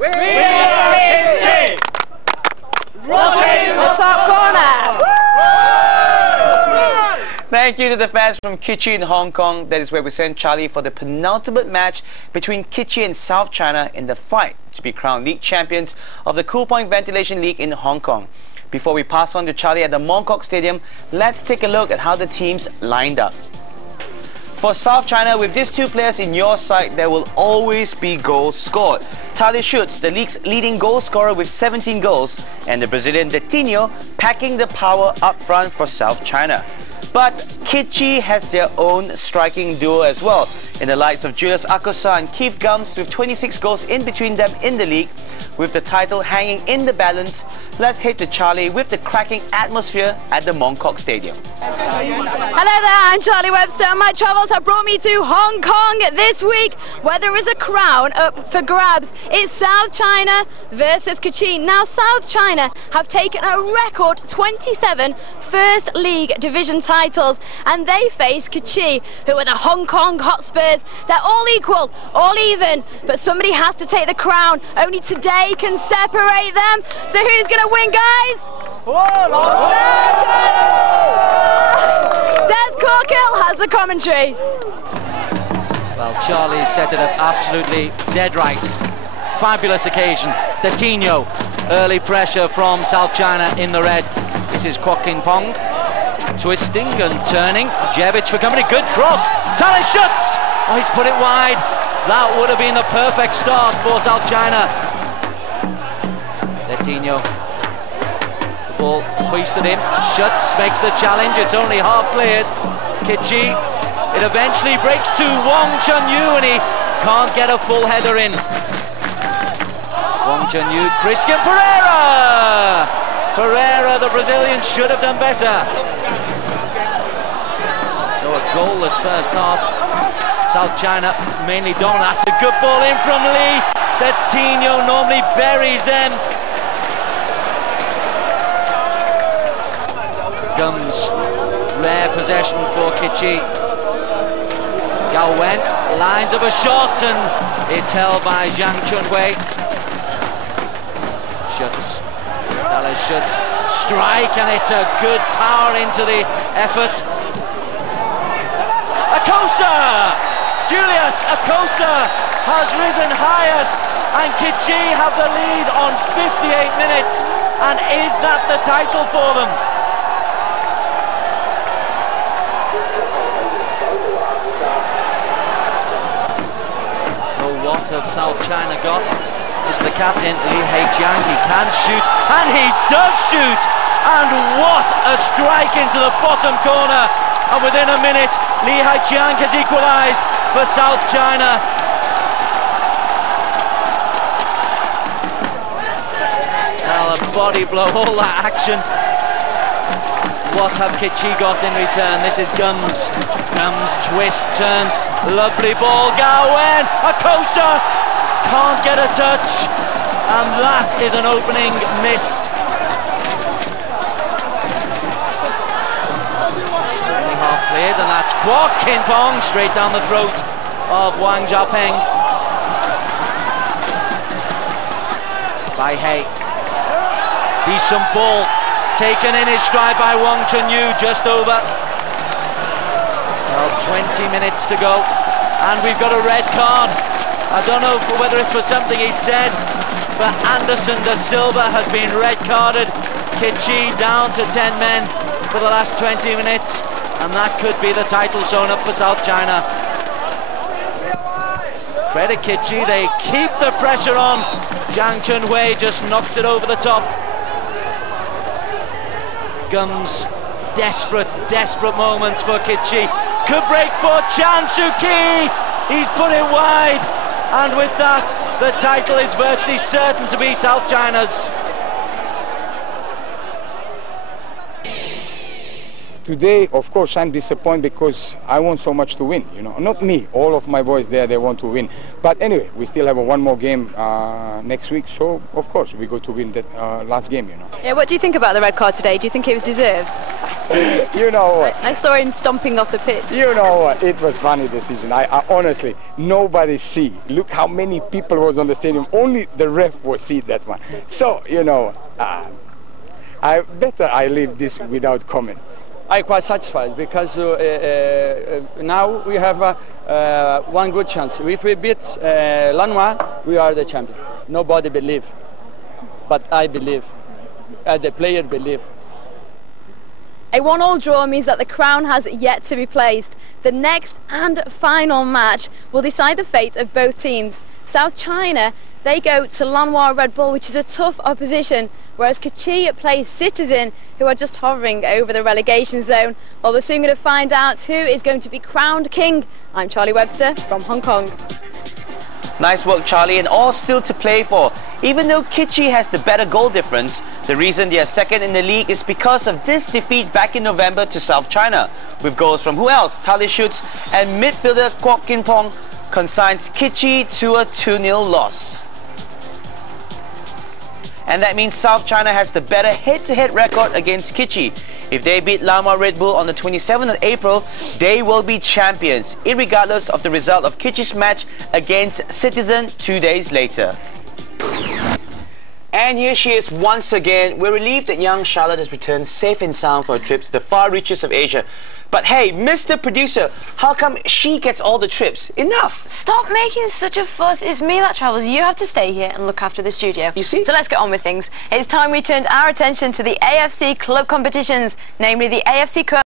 We are Kimchi! Rotate the top corner! Thank you to the fans from Kitchi in Hong Kong. That is where we send Charlie for the penultimate match between Kitchi and South China in the fight to be crowned league champions of the Cool Point Ventilation League in Hong Kong. Before we pass on to Charlie at the Mong Kok Stadium, let's take a look at how the teams lined up. For South China, with these two players in your side, there will always be goals scored. Charlie Schutz, the league's leading goal scorer with 17 goals, and the Brazilian Detinho packing the power up front for South China. But Kitchi has their own striking duo as well, in the likes of Julius Akosa and Keith Gums, with 26 goals in between them in the league. With the title hanging in the balance, let's head to Charlie with the cracking atmosphere at the Mong Kok Stadium. Hello there, I'm Charlie Webster, and my travels have brought me to Hong Kong this week, where there is a crown up for grabs. It's South China versus Kitchi. Now, South China have taken a record 27 First League Division titles, and they face Kitchi, who are the Hong Kong Hotspurs. They're all equal, all even, but somebody has to take the crown. Only today can separate them. So who's going to win, guys? Des Corkill has the commentary. Well, Charlie set it up absolutely dead right. Fabulous occasion. Detinho, early pressure from South China in the red. This is Kwok Kin Pong, twisting and turning. Jevic for company, good cross. Talent Schutz! Oh, he's put it wide. That would have been the perfect start for South China. Detinho, the ball hoisted in. Schutz makes the challenge. It's only half cleared. Kitchi, it eventually breaks to Wong Chun-Yu, and he can't get a full header in. Wong Chun-Yu, Christian Pereira! Pereira, the Brazilian, should have done better. So a goalless first half. South China mainly dominant. That's a good ball in from Lee. Detinho normally buries them. Gums, rare possession for Kitchi. Gao Wen lines up a shot, and it's held by Zhang Chunwei. Schutz, Taylor Schutz, strike, and it's a good power into the effort. Akosa! Julius Akosa has risen highest, and Kitchi have the lead on 58 minutes, and is that the title for them? What have South China got? Is the captain Li Haijiang. He can shoot, and he does shoot, and what a strike into the bottom corner, and within a minute Li Haijiang has equalised for South China. Now a body blow, all that action. What have Kitchi got in return? This is Gums. Gums, twist, turns, lovely ball. Gao Wen, Akosa can't get a touch, and that is an opening missed. Only half cleared, and that's Kwok Kin Pong straight down the throat of Wang Xiaopeng. Bai Hei, decent ball. Taken in his stride by Wong Chun-Yu, just over. Well, 20 minutes to go, and we've got a red card. I don't know whether it's for something he said, but Anderson da Silva has been red carded. Kitchi down to 10 men for the last 20 minutes, and that could be the title sewn up for South China. Credit Kitchi, they keep the pressure on. Zhang Chunwei just knocks it over the top. Gums, desperate moments for Kitchi. Could break for Chan Soo-ki. He's put it wide, and with that, the title is virtually certain to be South China's. Today, of course, I'm disappointed because I want so much to win, you know. Not me, all of my boys there, they want to win. But anyway, we still have one more game next week, so of course we go to win that last game, you know. Yeah, what do you think about the red card today? Do you think it was deserved? You know what? I saw him stomping off the pitch. You know what? It was funny decision. I honestly, nobody see. Look how many people was on the stadium. Only the ref will see that one. So, you know, I leave this without comment. I'm quite satisfied because now we have one good chance. If we beat Lanwa, we are the champion. Nobody believe, but I believe. The player believe. A 1-1 draw means that the crown has yet to be placed. The next and final match will decide the fate of both teams. South China, they go to Lanwa Red Bull, which is a tough opposition, whereas Kichi plays Citizen, who are just hovering over the relegation zone. Well, we're soon going to find out who is going to be crowned king. I'm Charlie Webster from Hong Kong. Nice work, Charlie, and all still to play for. Even though Kichi has the better goal difference, the reason they are second in the league is because of this defeat back in November to South China. With goals from who else? Tali Schutz and midfielder Kwok Kin Pong consigns Kichi to a 2-0 loss. And that means South China has the better head-to-head record against Kichi. If they beat Lanwa Red Bull on the 27th of April, they will be champions, irregardless of the result of Kichi's match against Citizen 2 days later. And here she is once again. We're relieved that young Charlotte has returned safe and sound for a trip to the far reaches of Asia. But hey, Mr. Producer, how come she gets all the trips? Enough! Stop making such a fuss. It's me that travels. You have to stay here and look after the studio. You see? So let's get on with things. It's time we turned our attention to the AFC club competitions, namely the AFC Cup.